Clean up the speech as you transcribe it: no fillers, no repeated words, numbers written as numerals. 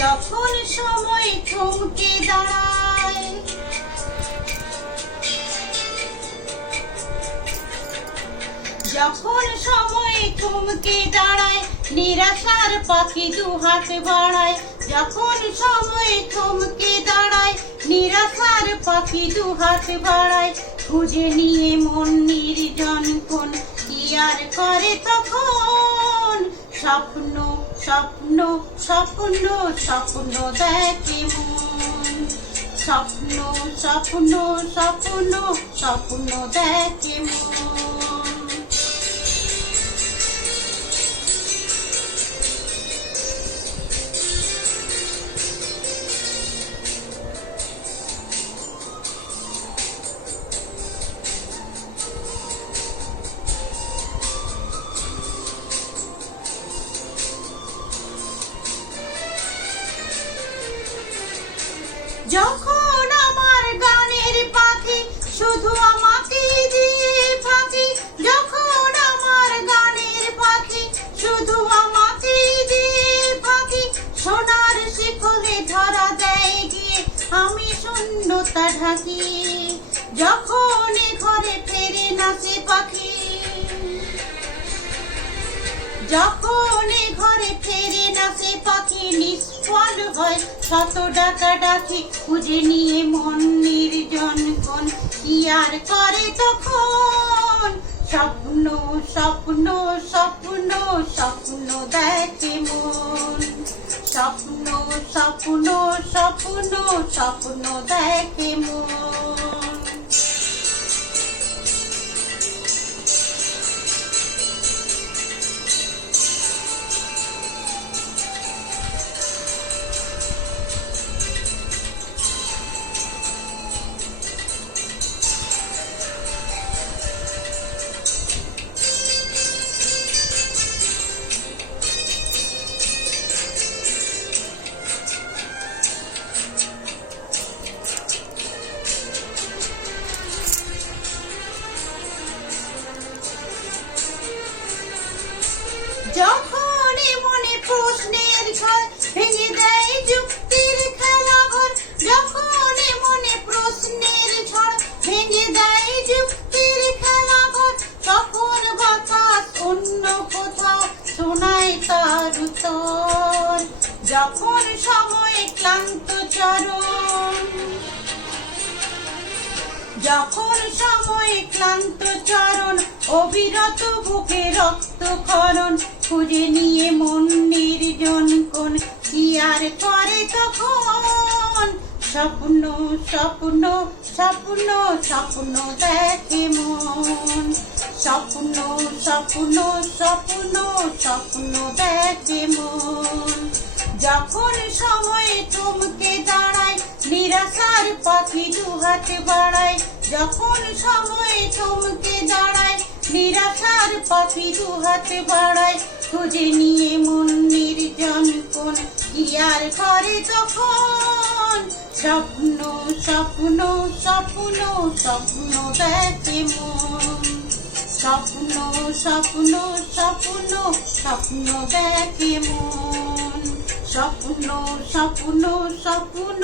যখন সময় থমকে দাঁড়ায়, যখন সময় থমকে দাঁড়ায়, নিরাশার পাখি দুহাত বাড়ায়। যখন সময় থমকে দাঁড়ায়, নিরাশার পাখি দুহাত বাড়ায়। খুঁজে নিয়ে মন নির্জন কোন কি আর করে তখন? স্বপ্ন স্বপ্ন স্বপ্ন স্বপ্ন দেখে মন। স্বপ্ন স্বপ্ন স্বপ্ন স্বপ্ন দেখে মন। যখন আমার গানের পাখি শুধু আমাকে দিয়ে ফাঁকি, যখন আমার গানের পাখি শুধু আমাকে দিয়ে ফাঁকি, সোনার শিকলে ধরা দেয় গিয়ে আমি শূন্যতা ঢাকি। যখন ঘরে ফেরে না সে পাখি, যখন ঘরে ফেরে না সে পাখি, নিষ্ফল হয় শত ডাকা ডাকি। খুঁজে নিয়ে মন নির্জন কোন কি আর করে তখন? স্বপ্ন স্বপ্ন স্বপ্ন স্বপ্ন দেখে মন। স্বপ্ন স্বপ্ন স্বপ্ন স্বপ্ন দেখে মন। যখন মনে প্রশ্নের ঝড় ভেঙে দেয় যুক্তির খেলাঘর, যখন মনে প্রশ্নের ঝড় ভেঙে দেয় যুক্তির খেলাঘর, তখন বাতাস অন্য কোথাও শোনায় তার উত্তর। যখন সময় ক্লান্ত চরণ, যখন সময় ক্লান্ত চরণ, অবিরত বুকে রক্তক্ষরণ। খুঁজে নিয়ে মন নির্জন কোন কি আর করে তখন? স্বপ্ন স্বপ্ন স্বপ্ন স্বপ্ন দেখে মন। স্বপ্ন স্বপ্ন স্বপ্ন স্বপ্ন দেখে মন। যখন সময় থমকে দাঁড়ায়, নিরাশার পাখি দুহাত বাড়ায়। যখন সময় থমকে দাঁড়ায়, নিরাশার পাখি দুহাত বাড়ায়। খুঁজে নিয়ে মন নির্জন কোন কি আর করে তখন? স্বপ্ন স্বপ্ন স্বপ্ন স্বপ্ন দেখে মন। স্বপ্ন স্বপ্ন স্বপ্ন স্বপ্ন দেখে মন। স্বপ্ন স্বপ্ন স্বপ্ন